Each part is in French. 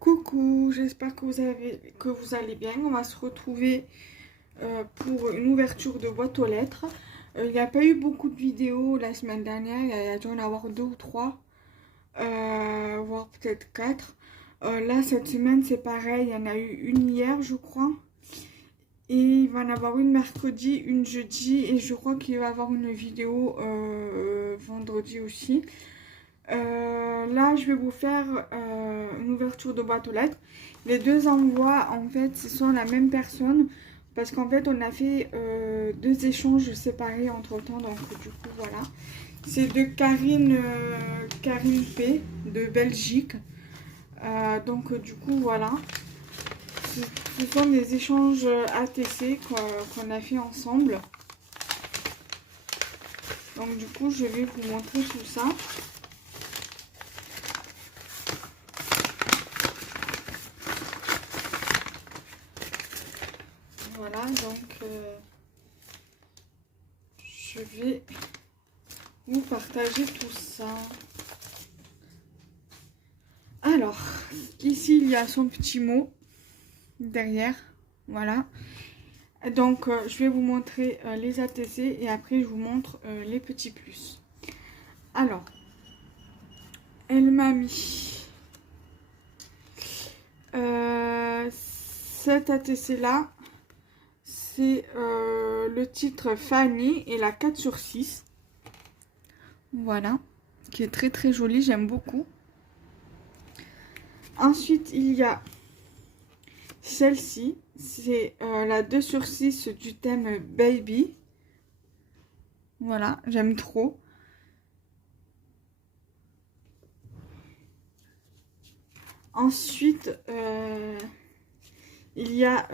Coucou, j'espère que vous allez bien. On va se retrouver pour une ouverture de boîte aux lettres. Il n'y a pas eu beaucoup de vidéos la semaine dernière, il y a dû en avoir 2 ou 3, voire peut-être 4. Là, cette semaine, c'est pareil, il y en a eu une hier, je crois. Et il va en avoir une mercredi, une jeudi, et je crois qu'il va y avoir une vidéo vendredi aussi. Là, je vais vous faire une ouverture de boîte aux lettres. Les deux envois, en fait, ce sont la même personne. Parce qu'en fait, on a fait 2 échanges séparés entre temps. Donc, du coup, voilà. C'est de Karine P. de Belgique. Donc, du coup, voilà. Ce sont des échanges ATC qu'on a fait ensemble. Donc, du coup, je vais vous montrer tout ça. Voilà, donc je vais vous partager tout ça. Alors, ici, il y a son petit mot derrière. Voilà. Donc, je vais vous montrer les ATC et après, je vous montre les petits plus. Alors, elle m'a mis cet ATC-là. C'est le titre Fanny et la 4/6. Voilà, qui est très très joli, j'aime beaucoup. Ensuite, il y a celle-ci, c'est la 2/6 du thème Baby. Voilà, j'aime trop. Ensuite, il y a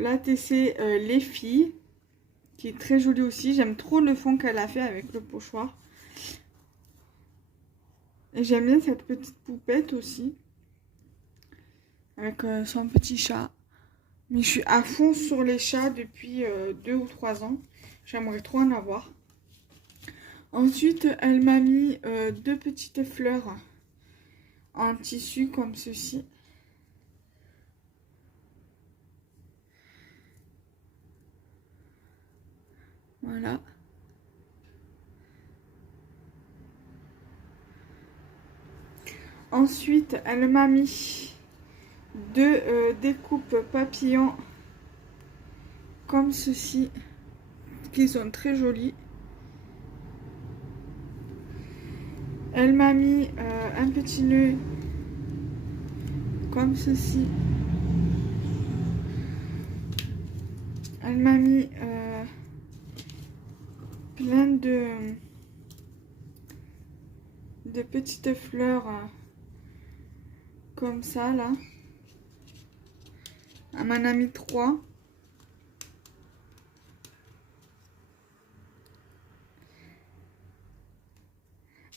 l'ATC Les Filles, qui est très jolie aussi. J'aime trop le fond qu'elle a fait avec le pochoir. Et j'aime bien cette petite poupette aussi, avec son petit chat. Mais je suis à fond sur les chats depuis 2 ou 3 ans. J'aimerais trop en avoir. Ensuite, elle m'a mis 2 petites fleurs en tissu comme ceci. Voilà. Ensuite, elle m'a mis 2 découpes papillons comme ceci, qui sont très jolies. Elle m'a mis un petit nœud comme ceci. Elle m'a mis plein de petites fleurs comme ça là. Elle m'en a mis 3.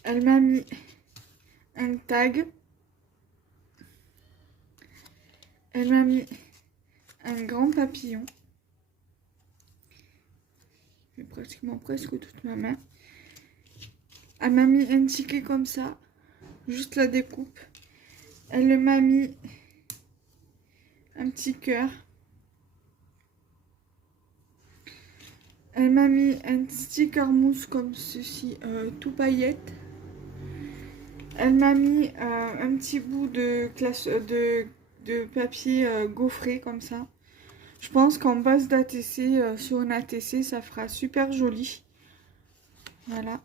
Elle m'a mis un tag. Elle m'a mis un grand papillon. J'ai pratiquement presque toute ma main. Elle m'a mis un ticket comme ça, juste la découpe. Elle m'a mis un petit cœur. Elle m'a mis un sticker mousse comme ceci, tout paillette. Elle m'a mis un petit bout de papier gaufré comme ça. Je pense qu'en base d'ATC, sur un ATC, ça fera super joli. Voilà.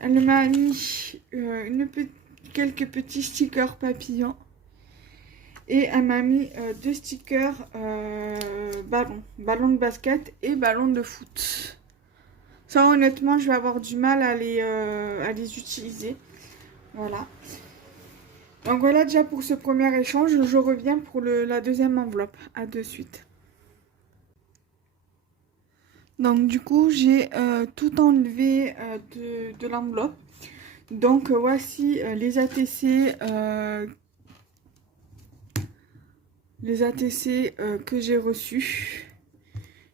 Elle m'a mis quelques petits stickers papillons. Et elle m'a mis 2 stickers ballon de basket et ballon de foot. Ça, honnêtement, je vais avoir du mal à les utiliser. Voilà. Donc voilà déjà pour ce premier échange. Je reviens pour la deuxième enveloppe. À de suite. Donc du coup, j'ai tout enlevé de l'enveloppe. Donc voici les ATC que j'ai reçus.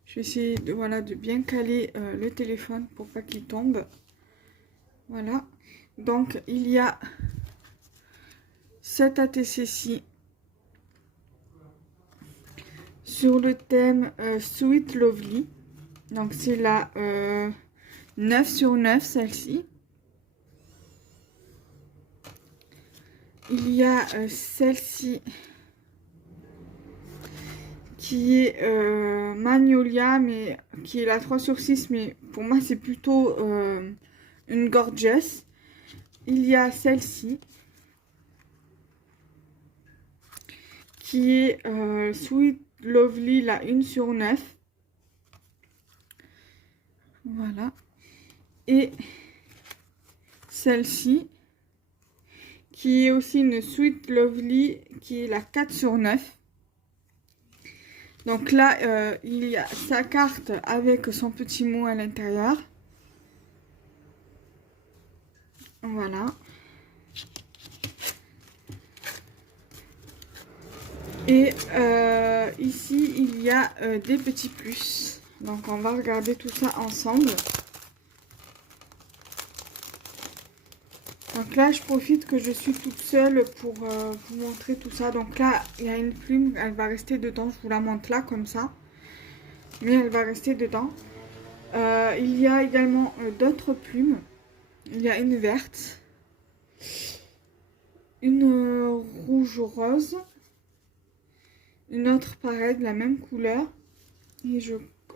Je vais essayer de bien caler le téléphone pour pas qu'il tombe. Voilà. Donc il y a cette ATC-ci sur le thème Sweet Lovely. Donc c'est la 9 sur 9 celle-ci. Il y a celle-ci qui est Magnolia, mais qui est la 3 sur 6, mais pour moi c'est plutôt une Gorgeous. Il y a celle-ci qui est Sweet Lovely, la 1 sur 9. Voilà. Et celle-ci qui est aussi une Sweet Lovely, qui est la 4 sur 9. Donc là, il y a sa carte avec son petit mot à l'intérieur. Voilà. Et ici, il y a des petits plus. Donc on va regarder tout ça ensemble. Donc là, je profite que je suis toute seule pour vous montrer tout ça. Donc là, il y a une plume, elle va rester dedans. Je vous la montre là, comme ça. Mais elle va rester dedans. Il y a également d'autres plumes. Il y a une verte. Une rouge-rose. Une autre pareille, de la même couleur. Et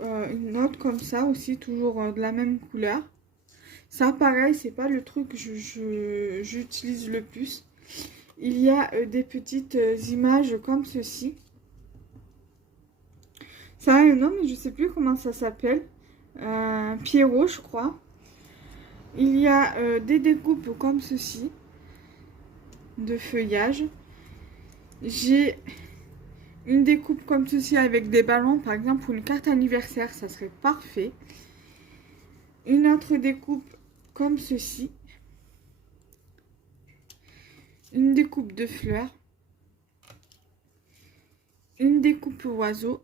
une autre comme ça aussi, toujours de la même couleur. Ça, pareil, c'est pas le truc que j'utilise le plus. Il y a des petites images comme ceci. Ça a un nom, mais je sais plus comment ça s'appelle. Pierrot, je crois. Il y a des découpes comme ceci. De feuillage. J'ai une découpe comme ceci avec des ballons. Par exemple, pour une carte anniversaire, ça serait parfait. Une autre découpe comme ceci. Une découpe de fleurs. Une découpe oiseau.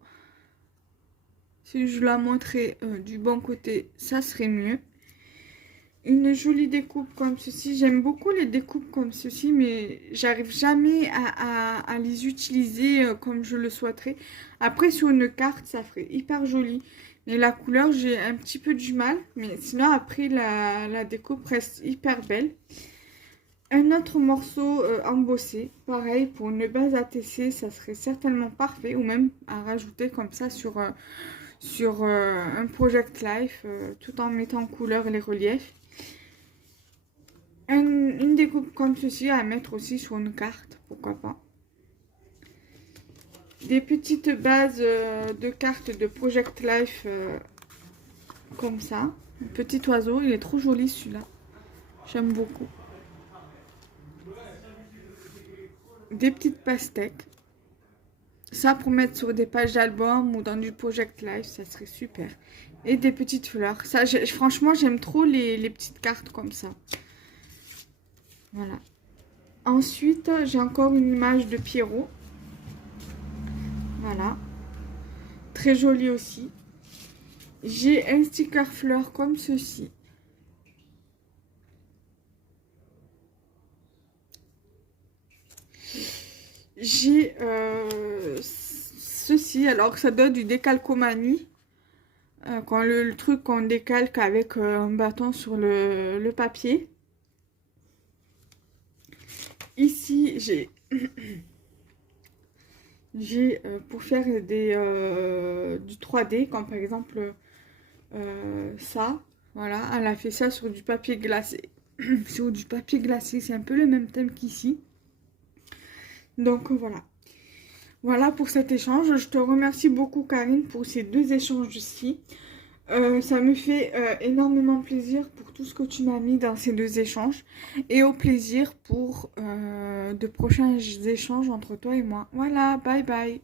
Si je la montrais du bon côté, ça serait mieux. Une jolie découpe comme ceci. J'aime beaucoup les découpes comme ceci, mais j'arrive jamais à les utiliser comme je le souhaiterais. Après, sur une carte, ça ferait hyper joli. Mais la couleur, j'ai un petit peu du mal. Mais sinon, après, la découpe reste hyper belle. Un autre morceau embossé. Pareil, pour une base ATC, ça serait certainement parfait. Ou même à rajouter comme ça sur un Project Life, tout en mettant en couleur les reliefs. Une découpe comme ceci à mettre aussi sur une carte, pourquoi pas. Des petites bases de cartes de Project Life comme ça. Un petit oiseau, il est trop joli celui-là. J'aime beaucoup. Des petites pastèques. Ça pour mettre sur des pages d'album ou dans du Project Life, ça serait super. Et des petites fleurs. Ça, franchement, j'aime trop les petites cartes comme ça. Voilà. Ensuite, j'ai encore une image de Pierrot. Voilà. Très jolie aussi. J'ai un sticker fleur comme ceci. J'ai ceci, alors ça donne du décalcomanie. Quand le truc qu'on décalque avec un bâton sur le papier. Ici, j'ai pour faire du 3D, comme par exemple ça. Voilà, elle a fait ça sur du papier glacé. Sur du papier glacé, c'est un peu le même thème qu'ici. Donc voilà. Voilà pour cet échange. Je te remercie beaucoup Karine pour ces deux échanges-ci. Ça me fait énormément plaisir pour tout ce que tu m'as mis dans ces deux échanges. Et au plaisir pour de prochains échanges entre toi et moi. Voilà, bye bye.